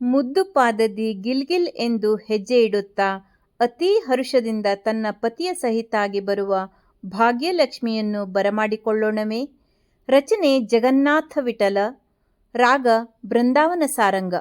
ಮುದ್ದು ಪಾದದಿ ಗಿಲ್ಗಿಲ್ ಎಂದು ಹೆಜ್ಜೆ ಇಡುತ್ತಾ ಅತೀ ಹರುಷದಿಂದ ತನ್ನ ಪತಿಯ ಸಹಿತಾಗಿ ಬರುವ ಭಾಗ್ಯಲಕ್ಷ್ಮಿಯನ್ನು ಬರಮಾಡಿಕೊಳ್ಳೋಣವೇ ರಚನೆ ಜಗನ್ನಾಥ ವಿಠಲ, ರಾಗ ಬೃಂದಾವನ ಸಾರಂಗ.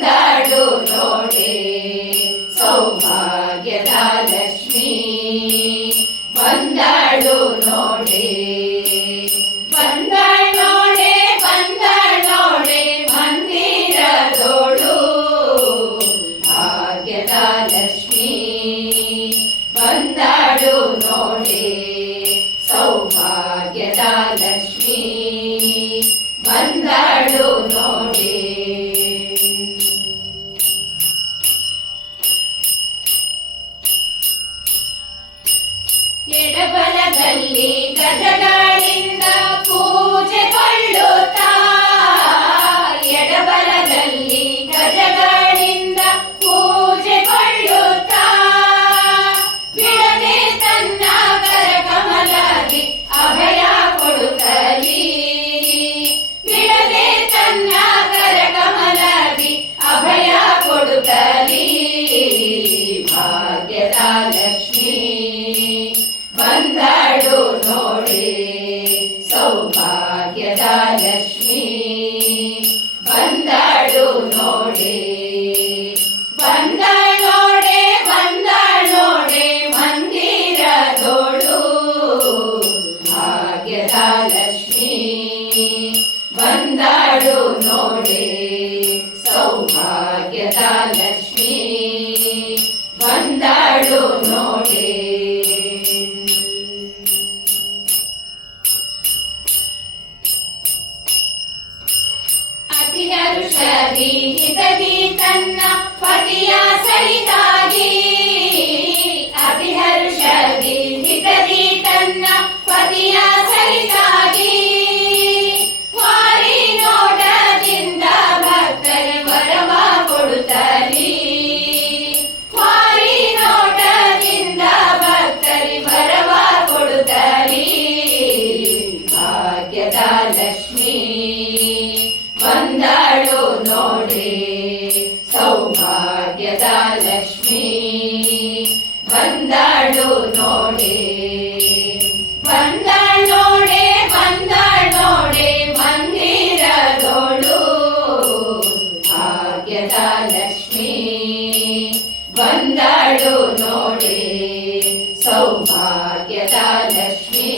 ಬಂದಳು ನೋಡೆ. ಸೌಭಾಗ್ಯದ ಲಕ್ಷ್ಮಿ ಬಂದಳು ನೋಡಿ ಸೌಭಾಗ್ಯದ ಲಕ್ಷ್ಮಿ ಬಂದಳು ನೋಡೆ. ಎಡಬಲದಲ್ಲಿ ಗಜಗಳಿಂದ ಪೂಜೆ ಕೊಳ್ಳುತ್ತಾ? ಎಡಬಲದಲ್ಲಿ ಗಜಗಳಿಂದ ಪೂಜೆ ಕೊಳ್ಳುತ್ತಾ? ಬಿಡದೆ ತನ್ನ ಕರಕಮಲದಿ ಅಭಯ ಕೊಡುತ್ತಲಿ? ಬಿಡದೆ ತನ್ನ ಕರಕಮಲದಿ ಅಭಯ ಕೊಡುತ್ತಲಿ? ಭಾಗ್ಯದ ಲಕ್ಷ್ಮೀ ಲಕ್ಷ್ಮೀ. ಬಂದಾಳು ನೋಡಿ ಸೌಭಾಗ್ಯದ ಲಕ್ಷ್ಮೀ. ಬಂದಾಳು ನೋಡಿ. ಅತಿ ಹರುಷದಿ ಹಿತದಿ ತನ್ನ ಪತಿಯ ಸಹಿತಾಗಿ ಬಂದಳು ನೋಡಿ. ಸೌಭಾಗ್ಯದ ಲಕ್ಷ್ಮಿ. ಬಂದಳು ನೋಡಿ. ಬಂದಳೋಡೆ ಬಂದಳೋಡೆ ಮಂದಿರದೋಳು. ಭಾಗ್ಯದ ಲಕ್ಷ್ಮಿ. ಬಂದಳು ನೋಡಿ. ಸೌಭಾಗ್ಯದ ಲಕ್ಷ್ಮಿ.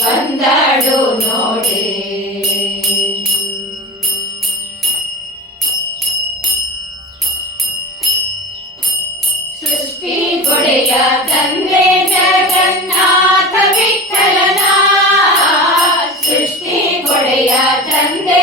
ಬಂದಳು ನೋಡೆ. ಸೃಷ್ಟಿ ಕೊಡೆಯ ತಂದೆ ಜಗನ್ನಾಥ ವಿಠಲನ ಸೃಷ್ಟಿ ಕೊಡೆಯ ತಂದೆ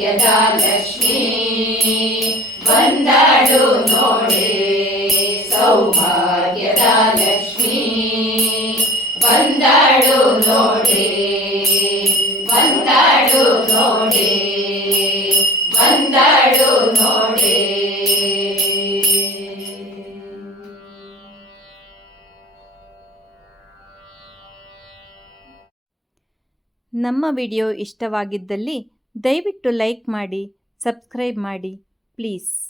ಭಾಗ್ಯದ ಲಕ್ಷ್ಮೀ ಬಂದಳು ನೋಡೆ ಸೌಭಾಗ್ಯದ ಲಕ್ಷ್ಮೀ ಬಂದಳು ನೋಡೆ ಬಂದಳು ನೋಡೆ ಬಂದಳು ನೋಡೆ. ನಮ್ಮ ವಿಡಿಯೋ ಇಷ್ಟವಾಗಿದ್ದಲ್ಲಿ ದಯವಿಟ್ಟು ಲೈಕ್ ಮಾಡಿ ಸಬ್ಸ್ಕ್ರೈಬ್ ಮಾಡಿ ಪ್ಲೀಸ್.